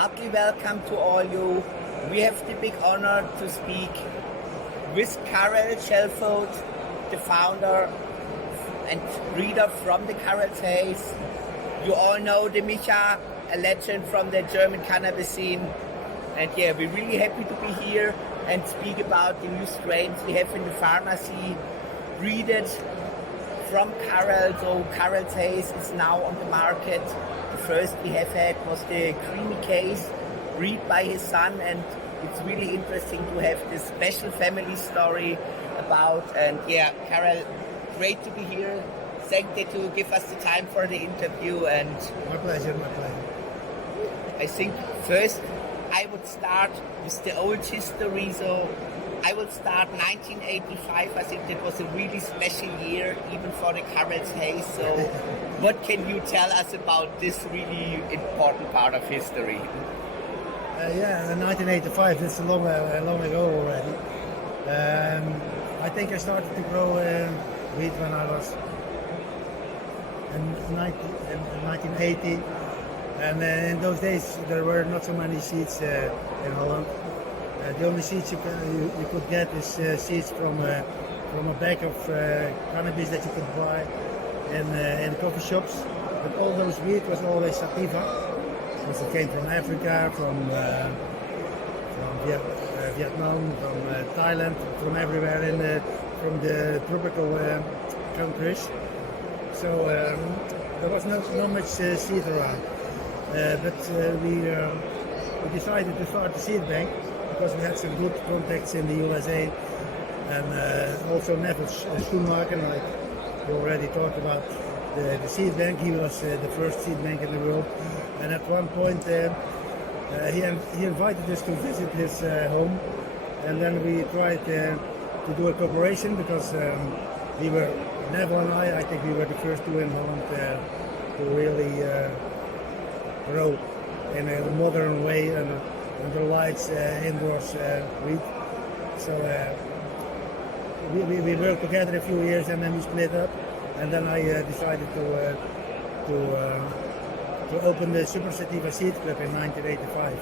heartily welcome to all you. We have the big honor to speak with Karel Schelfout, the founder and breeder from the Karel's Haze. You all know the Micha, a legend from the German cannabis scene. And yeah, we're really happy to be here and speak about the new strains we have in the pharmacy, breeded from Karel. So Karel's Haze is now on the market. The first we have had was the creamy case, bred by his son, and it's really interesting to have this special family story about. And yeah, Karel, great to be here. Thank you to give us the time for the interview. And my pleasure. I think first I would start with the old history. So I would start 1985. I think that was a really special year, even for the Karel's Haze. So what can you tell us about this really important part of history? Yeah, 1985, that's a long ago already. I think I started to grow weed when I was in 1980. And in those days there were not so many seeds in Holland. The only seeds you could get is seeds from a bag of cannabis that you could buy in coffee shops. But all those weed was always sativa, because it came from Africa, from Vietnam, from Thailand, from everywhere, from the tropical countries. So there was not much seed around. But we decided to start a seed bank, because we had some good contacts in the USA, and also Neville's Schoenmaker, like we already talked about the seed bank. He was the first seed bank in the world, and at one point he invited us to visit his home, and then we tried to do a cooperation, because we were, Neville and I think we were the first two in Holland to really grow in a modern way and under lights indoors weed. So we worked together a few years, and then we split up, and then I decided to open the Super Sativa Seed Club in 1985.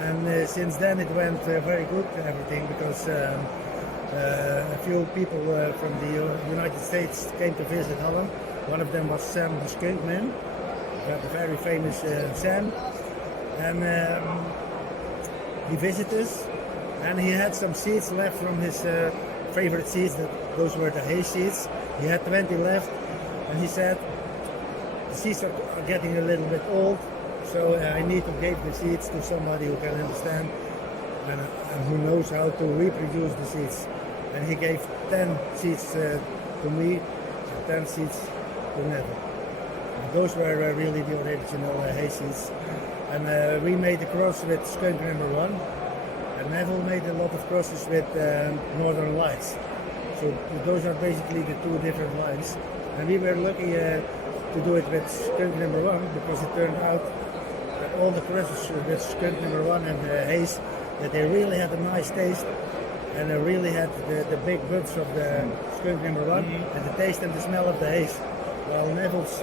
And since then it went very good, everything, because a few people from the United States came to visit Holland. One of them was Sam the Skunk Man, the very famous Sam. And he visited us, and he had some seeds left from his favorite seeds. Those were the Haze seeds. He had 20 left, and he said, the seeds are getting a little bit old, so I need to give the seeds to somebody who can understand and who knows how to reproduce the seeds. And he gave 10 seeds to me, and 10 seeds to Neville. And those were really the original Haze seeds. And we made a cross with Skunk number 1, and Neville made a lot of crosses with Northern Lights. So those are basically the two different lines. And we were lucky to do it with Skunk number 1, because it turned out that all the crosses with Skunk number 1 and Haze, that they really had a nice taste, and they really had the big buds of the Skunk number 1, and the taste and the smell of the Haze. While Neville's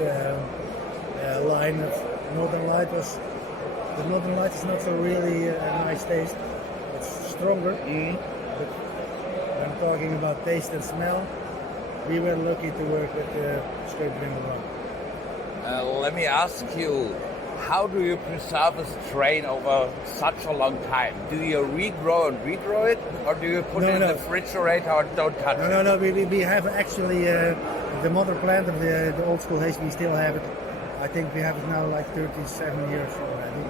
line of Northern Light was, the Northern Light is not so really a nice taste. It's stronger, but when talking about taste and smell, we were lucky to work with Skunk number 1. Let me ask you, how do you preserve a strain over such a long time? Do you regrow it, or do you put it in the refrigerator or don't touch it? No. We have actually the mother plant of the old school Haze. We still have it. I think we have it now like 37 years already.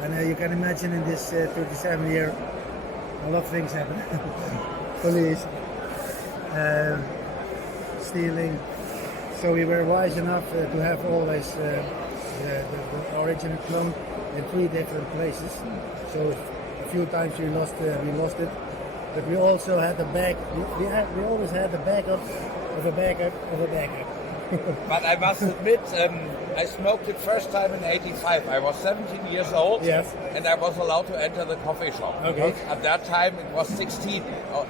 And you can imagine in this 37 year, a lot of things happen. Police, stealing. So we were wise enough to have always the original clone in 3 different places. So a few times we lost it, but we also had a back. We always had a backup of a backup of a backup. But I must admit, I smoked it first time in '85. I was 17 years old, Yes. and I was allowed to enter the coffee shop. Okay. Because at that time, it was 16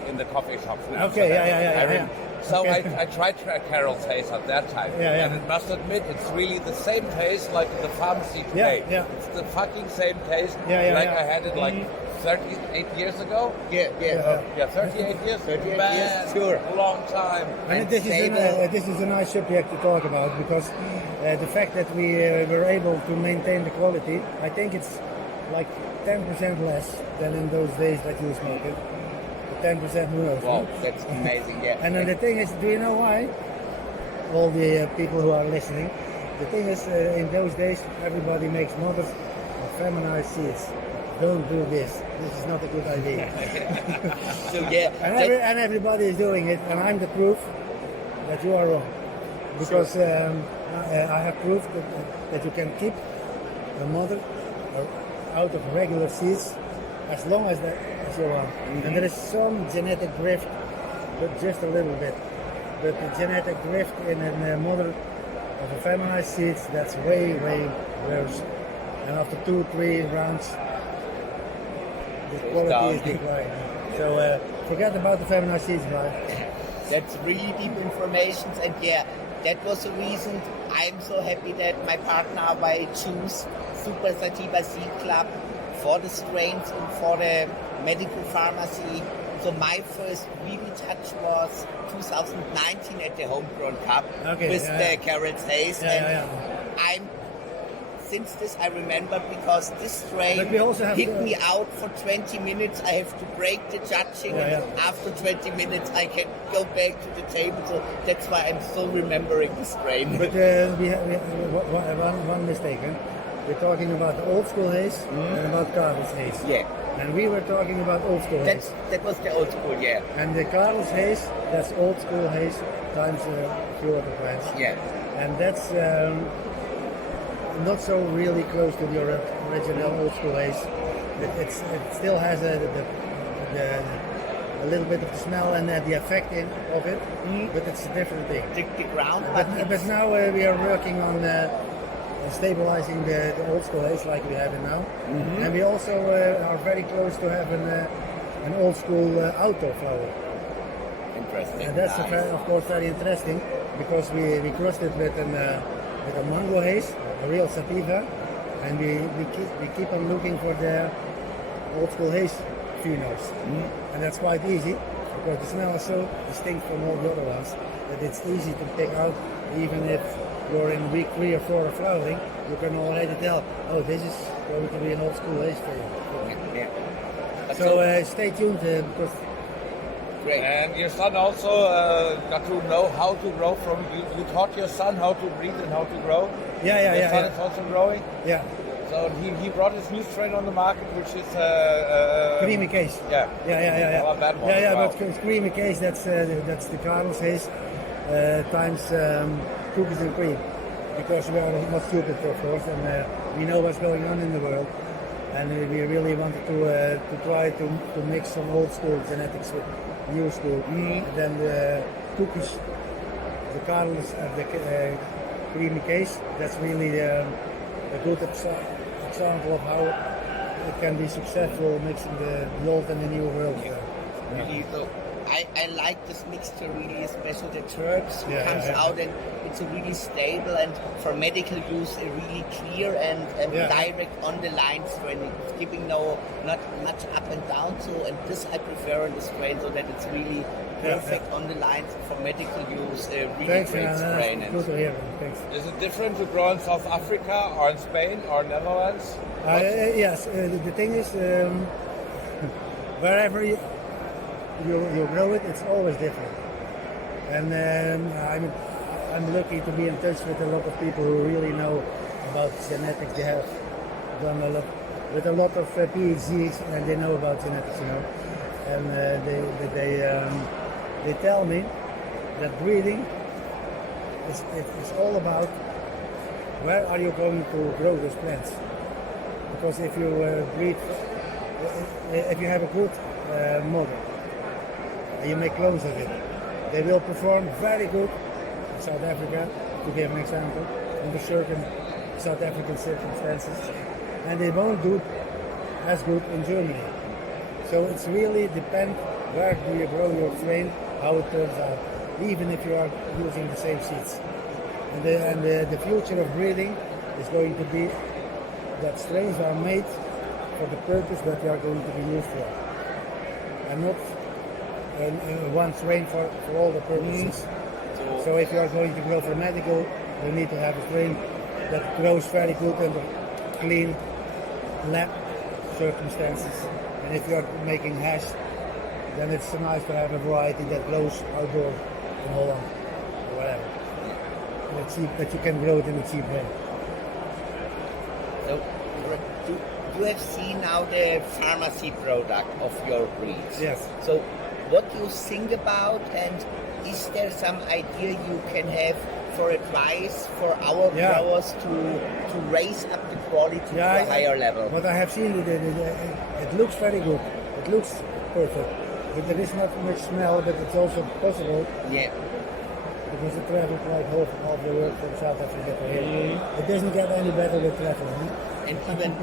in the coffee shops. Okay, yeah. So Okay. I tried Karel's Haze at that time, Yeah. and it must admit it's really the same taste like the pharmacy Yeah, today. yeah. It's the fucking same taste Yeah, like I had it like 38 years ago. Yeah. Yeah, 38 years. 38 Man, years, sure. Long time. And this is a nice subject to talk about because the fact that we were able to maintain the quality, I think it's like 10% less than in those days that you smoked it. 10% more. Wow, that's amazing. Yeah. And then the thing is, do you know why? All the people who are listening, the thing is, in those days, everybody makes mothers of feminized seeds. Don't do this. This is not a good idea. So yeah, And everybody is doing it, and I'm the proof that you are wrong. Because I have proof that you can keep a mother out of regular seeds as long as you want. And there is some genetic drift, but just a little bit. But the genetic drift in a mother of a feminized seeds, that's way, way worse. And after 2-3 rounds, the quality is declining. So forget about the feminized seeds, right? that's really deep information, and yeah, that was the reason I'm so happy that my partner I choose Super Sativa Seed Club for the strains and for the medical pharmacy. So my first really touch was 2019 at the Homegrown Cup with the Karel Schelfout, and I'm since this I remember because this strain hit me out for 20 minutes. I have to break the judging, and after 20 minutes I can go back to the table. So that's why I'm still remembering the strain. But we have one mistake. Huh? We're talking about the old school haze and about Karel's haze. Yeah. And we were talking about old school haze. That was the old school, yeah. And the Karel's haze, that's old school haze times a few other plants. Yeah. And that's not so really close to the original old school haze. It still has a little bit of the smell and the effect of it, but it's a different thing. The ground, but now we are working on stabilizing the old school haze like we have it now, and we also are very close to having an old school outdoor flower. Interesting. And that's of course very interesting because we crossed it with a mango haze, a real sativa, and we keep on looking for the old school haze phenols, and that's quite easy because the smell is so distinct from all the other ones that it's easy to pick out. Even if you're in week 3 or 4 of flowering, you can already tell, oh, this is going to be an old school haze for you. Yeah. So stay tuned because. Great. And your son also got to know how to grow from. You taught your son how to breed and how to grow. Your son is also growing. Yeah. So he brought his new strain on the market, which is Creamy Case. Yeah. Yeah. I love that one. Yeah, Wow. but it's Creamy Case. That's the Karel's haze times cookies and cream, because we are not stupid, of course, and we know what's going on in the world, and we really wanted to try to mix some old school genetics with new school. And then the cookies, the Karel's, the Creamy Case. That's really a good example of how it can be successful mixing the old and the new world. Really, so I like this mixture really, especially the Turks who comes out, and it's a really stable and for medical use a really clear and direct on the line strain. It's giving not much up and down. So and this I prefer in the strain, so that it's really perfect on the lines for medical use. A really great strain. Good to hear. Thanks. Is it different to grow in South Africa or in Spain or Netherlands? Yes, the thing is, wherever you grow it, it's always different. And I'm lucky to be in touch with a lot of people who really know about genetics. They have done a lot of PhDs, and they know about genetics, And they tell me that breeding is all about where are you going to grow those plants. Because if you if you have a good model, and you make clones of it, they will perform very good in South Africa, to give an example, under certain South African circumstances, and they won't do as good in Germany. So it's really depend where do you grow your strain, how it turns out, even if you are using the same seeds. And the future of breeding is going to be that strains are made for the purpose that they are going to be used for, and not one strain for all the purposes. So if you are going to grow for medical, you need to have a strain that grows very good under clean lab circumstances. And if you are making hash, then it's nice to have a variety that grows outdoor in Holland or whatever. That you can grow it in a cheap way. So you have seen now the pharmacy product of your breeds. Yes. So what do you think about, and is there some idea you can have for advice for our growers to raise up the quality to a higher level? What I have seen, it looks very good. It looks perfect. But there is not much smell, but it's also possible. Yeah. Because it travels like half the world from South Africa to here. It doesn't get any better with traveling. And even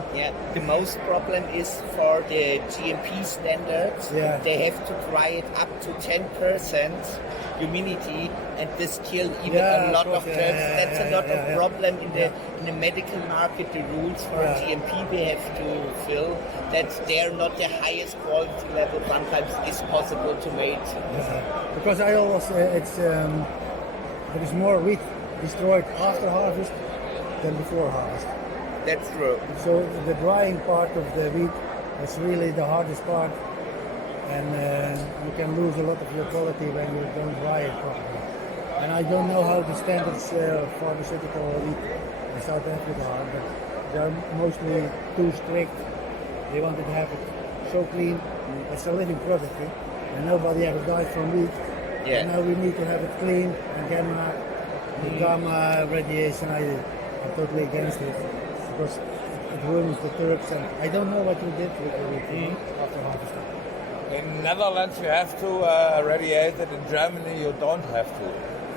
the most problem is for the GMP standards. Yeah. They have to dry it up to 10% humidity, and this kills even a lot of germs. That's a lot of problem in the medical market. The rules for GMP they have to fill that they're not the highest quality level. Sometimes it's possible to make. Because I always there is more wheat destroyed after harvest than before harvest. That's true. So the drying part of the wheat is really the hardest part, and you can lose a lot of your quality when you don't dry it properly. And I don't know how the standards pharmaceutical wheat in South Africa are, but they are mostly too strict. They wanted to have it so clean. It's a living product, and nobody ever died from wheat. Yeah. And now we need to have it clean and gamma radiation. I'm totally against it because it ruins the turps, and I don't know what you did with the wheat after harvesting. In Netherlands you have to radiate it. In Germany you don't have to.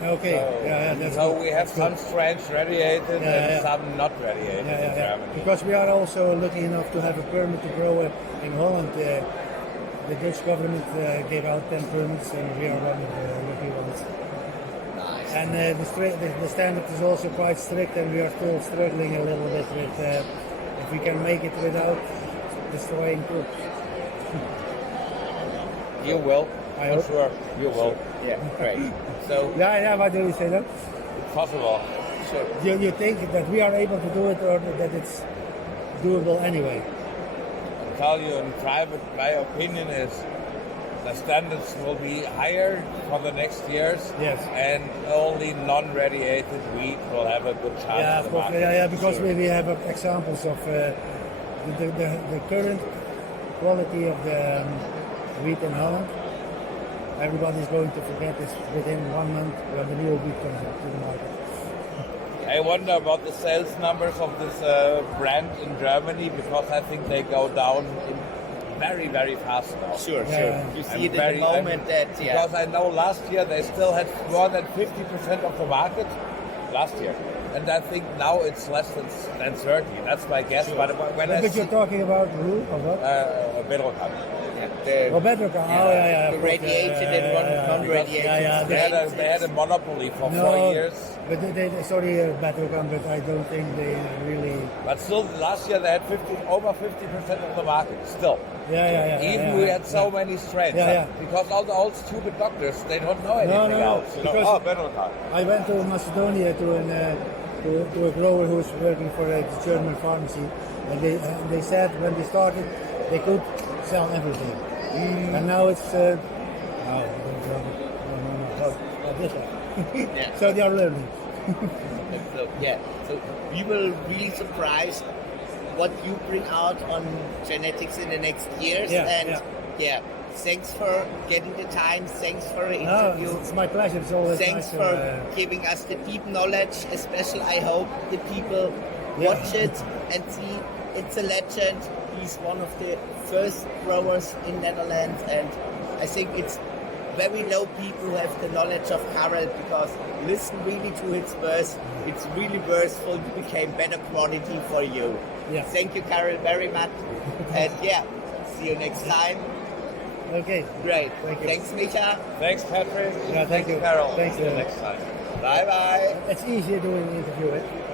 Okay. So, that's so good. we have some strains radiated and some not radiated in Germany. Because we are also lucky enough to have a permit to grow in Holland. The Dutch government gave out 10 permits, and we are one of the lucky ones. Nice. And the standard is also quite strict, and we are still struggling a little bit with if we can make it without destroying crops. You will. I for hope. sure. You will. Yeah, great. So Yeah, why do you say that? It's possible. sure. You think that we are able to do it, or that it's doable anyway? I tell you in private, my opinion is the standards will be higher for the next years. Yes. And only non-radiated wheat will have a good chance. Yeah, in of the course, market. because Sure. we have examples of the current quality of the wheat in Holland. Everybody is going to forget this within 1 month when the new wheat comes to the market. I wonder about the sales numbers of this brand in Germany, because I think they go down very, very fast now. Sure. You see it very- in the moment Because I know last year they still had more than 50% of the market last year. And I think now it's less than 30. That's my guess. But when I But see you're talking about who or what? Bedrock. Roberto. The radiated and non-radiated. They had a monopoly for 4 years. But sorry, Battlecom, but I don't think they really. But still, last year they had over 50% of the market. Still. Yeah. We had so many strains. Yeah. Because all the old stupid doctors, they don't know anything else. You know? Because Bedrock. I went to Macedonia to a grower who's working for a German pharmacy, and they said when they started they could sell everything, and now it's no, this one. So they are learning. So we will really surprise what you bring out on genetics in the next years. Thanks for getting the time. Thanks for the interview. It's my pleasure. It's always Thanks nice for to, giving us the deep knowledge. Especially, I hope the people watch it and see it's a legend. He's one of the first growers in Netherlands, and I think it's very low people who have the knowledge of Karel, because listen really to his verse. It's really verse-full to become better quality for you. Yeah. Thank you, Karel, very much. And yeah, see you next time. Okay. Great. Thank you. Thanks, Micha. Thanks, Patrick. Yeah, thank you. Carol. Thanks, See you next time. Bye-bye. It's easier doing an interview.